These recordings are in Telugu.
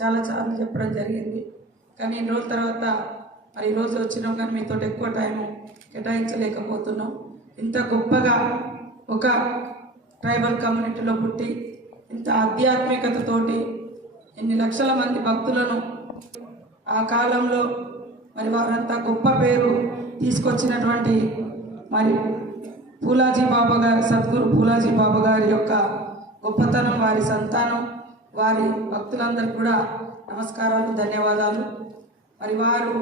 చాలాసార్లు చెప్పడం జరిగింది. కానీ ఇన్ని రోజుల తర్వాత మరి ఈరోజు వచ్చినాం కానీ మీతో ఎక్కువ టైం కేటాయించలేకపోతున్నాం. ఇంత గొప్పగా ఒక ట్రైబల్ కమ్యూనిటీలో పుట్టి ఇంత ఆధ్యాత్మికతతోటి ఎన్ని లక్షల మంది భక్తులను ఆ కాలంలో మరి వారంతా గొప్ప పేరు తీసుకొచ్చినటువంటి మరి పూలాజీ బాబా గారి సద్గురు పూలాజీ బాబా గారి యొక్క గొప్పతనం వారి సంతానం వారి భక్తులందరూ కూడా నమస్కారాలు ధన్యవాదాలు. మరి వారు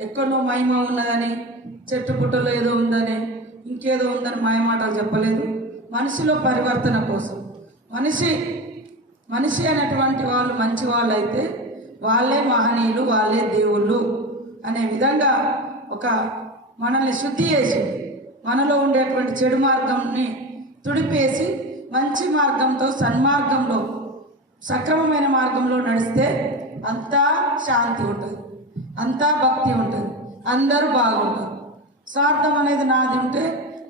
ఎక్కడో మహిమ ఉన్నదని చెట్టు పుట్టలో ఏదో ఉందని ఇంకేదో ఉందని మాయమాటలు చెప్పలేదు. మనిషిలో పరివర్తన కోసం. మనిషి మనిషి అనేటువంటి వాళ్ళు మంచి వాళ్ళు అయితే వాళ్ళే మహనీయులు వాళ్ళే దేవుళ్ళు అనే విధంగా ఒక మనల్ని శుద్ధి చేసి మనలో ఉండేటువంటి చెడు మార్గంని తుడిపేసి మంచి మార్గంతో సన్మార్గంలో సక్రమమైన మార్గంలో నడిస్తే అంతా శాంతి ఉంటుంది. అంతా భక్తి ఉంటుంది. అందరూ బాగుంటారు. స్వార్థం అనేది నాది ఉంటే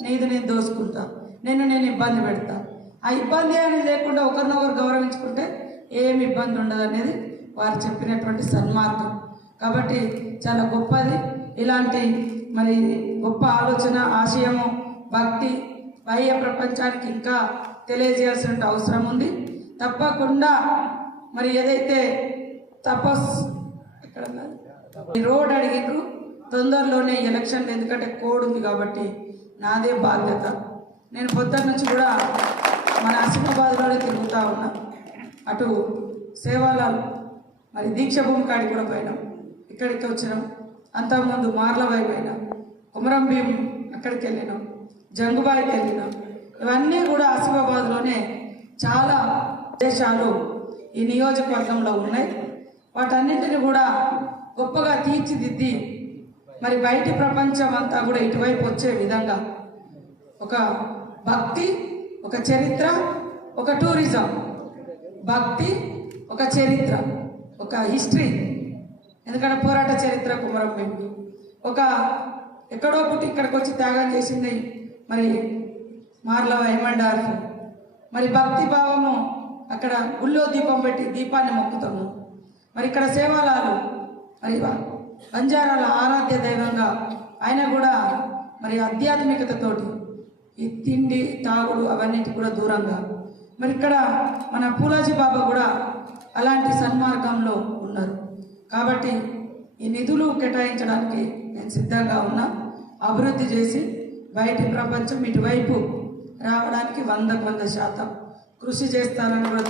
నీది నేను దోసుకుంటా. నేను నేను ఇబ్బంది పెడతా. ఆ ఇబ్బంది అనేది లేకుండా ఒకరినొకరు గౌరవించుకుంటే ఏం ఇబ్బంది ఉండదు అనేది వారు చెప్పినటువంటి సన్మార్గం. కాబట్టి చాలా గొప్పది. ఇలాంటి మరి గొప్ప ఆలోచన ఆశయము భక్తి బాహ్య ప్రపంచానికి ఇంకా తెలియజేయాల్సిన అవసరం ఉంది. తప్పకుండా మరి ఏదైతే తపస్ ఎక్కడ ఈ రోడ్ అడిగిండ్రు తొందరలోనే ఎలక్షన్ ఎందుకంటే కోడ్ ఉంది కాబట్టి నాదే బాధ్యత. నేను పొద్దున్న నుంచి కూడా మన ఆసిఫాబాద్లోనే తిరుగుతూ ఉన్నా. అటు సేవాలాల్ మరి దీక్ష భూమి కాడికి కూడా పోయినాం. ఇక్కడికి వచ్చినాం. అంతకుముందు మార్లబాయి పోయినాం. కుమరం భీం అక్కడికి వెళ్ళినాం. జంగుబాయికి వెళ్ళినాం. ఇవన్నీ కూడా ఆసిఫాబాద్లోనే చాలా దేశాలు ఈ నియోజకవర్గంలో ఉన్నాయి. వాటన్నింటిని కూడా గొప్పగా తీర్చిదిద్ది మరి బయటి ప్రపంచం అంతా కూడా ఇటువైపు వచ్చే విధంగా ఒక భక్తి ఒక చరిత్ర ఒక టూరిజం. భక్తి ఒక చరిత్ర ఒక హిస్టరీ. ఎందుకంటే పోరాట చరిత్ర కుమరం మేము ఒక ఎక్కడో పుట్టి ఇక్కడికి వచ్చి త్యాగం చేసింది మరి మార్లవ ఏమంటారు మరి భక్తి భావము అక్కడ గుళ్ళో దీపం పెట్టి దీపాన్ని మొక్కుతాము. మరి ఇక్కడ సేవాలాలు మరి బంజారాల ఆరాధ్య దైవంగా ఆయన కూడా మరి ఆధ్యాత్మికతతోటి ఈ తిండి తాగుడు అవన్నిటి కూడా దూరంగా. మరి ఇక్కడ మన పూలాజీ బాబా కూడా అలాంటి సన్మార్గంలో ఉన్నారు. కాబట్టి ఈ నిధులు కేటాయించడానికి నేను సిద్ధంగా ఉన్నా. అభివృద్ధి చేసి బయటి ప్రపంచం ఇటువైపు రావడానికి వందకు వంద శాతం కృషి చేస్తానని కూడా